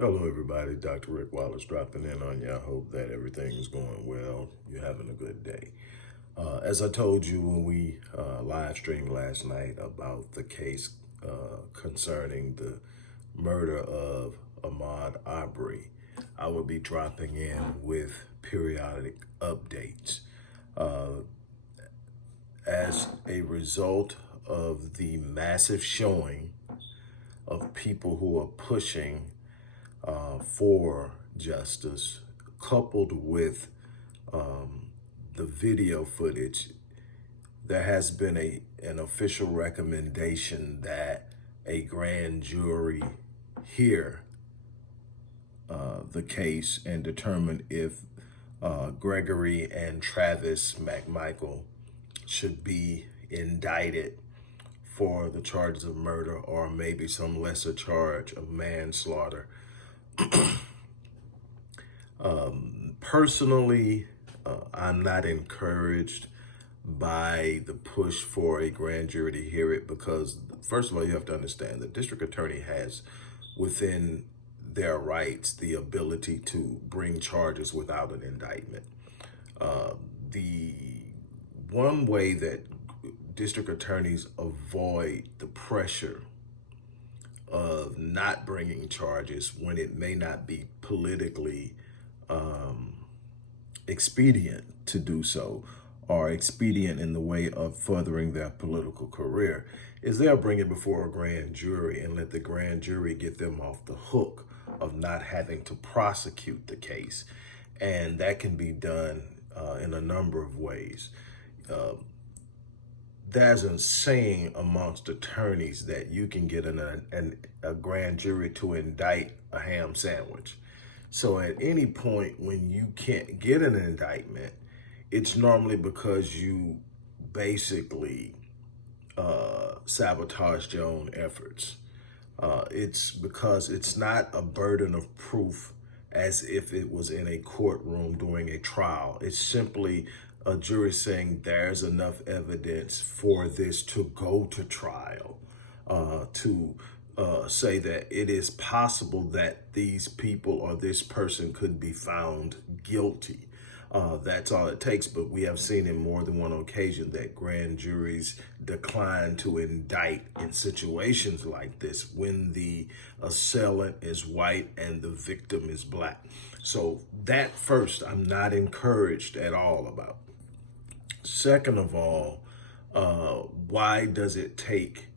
Hello, everybody. Dr. Rick Wallace dropping in on you. I hope that everything's going well. You're having a good day. As I told you when we live streamed last night about the case concerning the murder of Ahmaud Arbery, I will be dropping in with periodic updates. Uh, as a result of the massive showing of people who are pushing for justice, coupled with the video footage, there has been an official recommendation that a grand jury hear the case and determine if Gregory and Travis McMichael should be indicted for the charges of murder or maybe some lesser charge of manslaughter. Personally, I'm not encouraged by the push for a grand jury to hear it because, first of all, you have to understand the district attorney has within their rights the ability to bring charges without an indictment. The one way that district attorneys avoid the pressure of not bringing charges when it may not be politically expedient to do so, or expedient in the way of furthering their political career, is they'll bring it before a grand jury and let the grand jury get them off the hook of not having to prosecute the case. And that can be done in a number of ways. There's a saying amongst attorneys that you can get a grand jury to indict a ham sandwich. So at any point when you can't get an indictment, it's normally because you basically sabotaged your own efforts. It's because it's not a burden of proof as if it was in a courtroom during a trial. It's simply a jury saying there's enough evidence for this to go to trial, to say that it is possible that these people or this person could be found guilty. That's all it takes. But we have seen in more than one occasion that grand juries decline to indict in situations like this when the assailant is white and the victim is black. So that first, I'm not encouraged at all about. Second of all, why does it take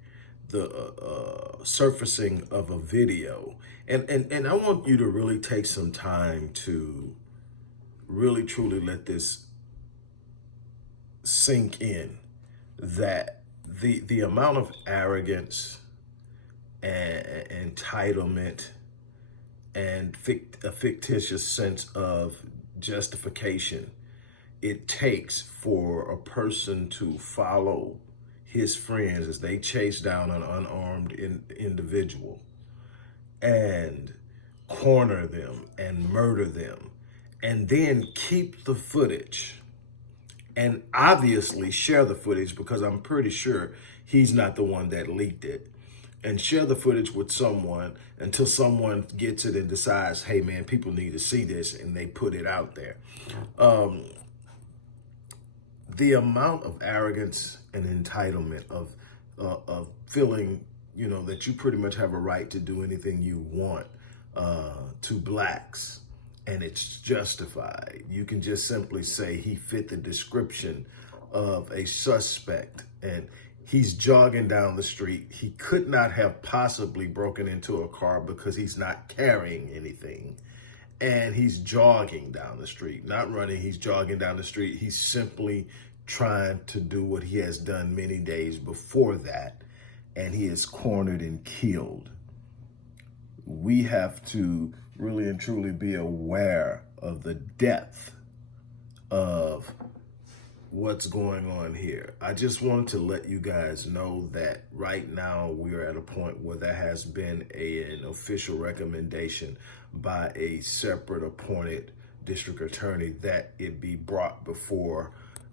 the surfacing of a video? And I want you to really take some time to really truly let this sink in, that the amount of arrogance and entitlement and a fictitious sense of justification it takes for a person to follow his friends as they chase down an unarmed individual and corner them and murder them, and then keep the footage and obviously share the footage, because I'm pretty sure he's not the one that leaked it, and share the footage with someone until someone gets it and decides, hey man, people need to see this, and they put it out there. The amount of arrogance and entitlement of feeling, that you pretty much have a right to do anything you want to blacks, and it's justified. You can just simply say he fit the description of a suspect, and he's jogging down the street. He could not have possibly broken into a car because he's not carrying anything. And he's jogging down the street, not running, he's jogging down the street. He's simply trying to do what he has done many days before that, and he is cornered and killed. We have to really and truly be aware of the depth of what's going on here. I just wanted to let you guys know that right now we are at a point where there has been an official recommendation by a separate appointed district attorney that it be brought before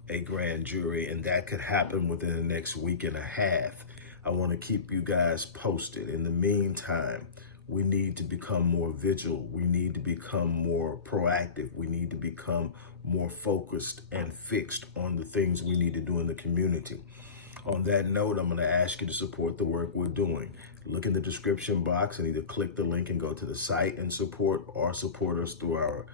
a grand jury, and that could happen within the next week and a half. I want to keep you guys posted. In the meantime, We need to become more vigilant. We need to become more proactive. We need to become more focused and fixed on the things we need to do in the community. On that note, I'm going to ask you to support the work we're doing. Look in the description box and either click the link and go to the site and support, or support us through our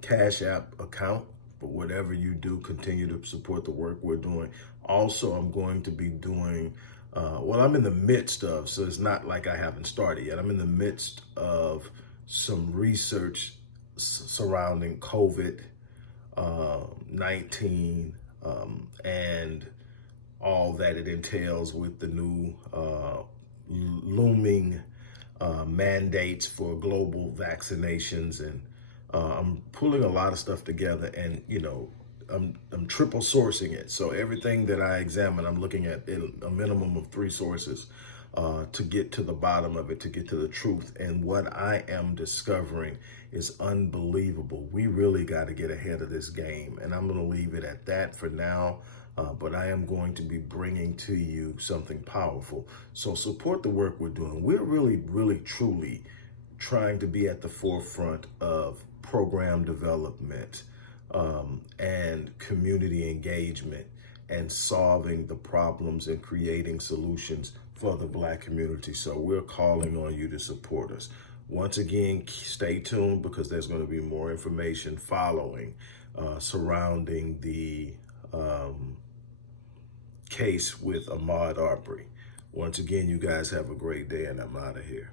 Cash App account. But whatever you do, continue to support the work we're doing. Also, I'm going to be doing, I'm in the midst of, so it's not like I haven't started yet. I'm in the midst of some research surrounding COVID-19 and all that it entails with the new looming mandates for global vaccinations. And I'm pulling a lot of stuff together, and I'm triple sourcing it. So everything that I examine, I'm looking at a minimum of 3 sources to get to the bottom of it, to get to the truth. And what I am discovering is unbelievable. We really got to get ahead of this game. And I'm going to leave it at that for now. But I am going to be bringing to you something powerful. So support the work we're doing. We're really, truly trying to be at the forefront of program development and community engagement and solving the problems and creating solutions for the Black community. So we're calling on you to support us. Once again, stay tuned, because there's going to be more information following surrounding the case with Ahmaud Arbery. Once again, you guys have a great day, and I'm out of here.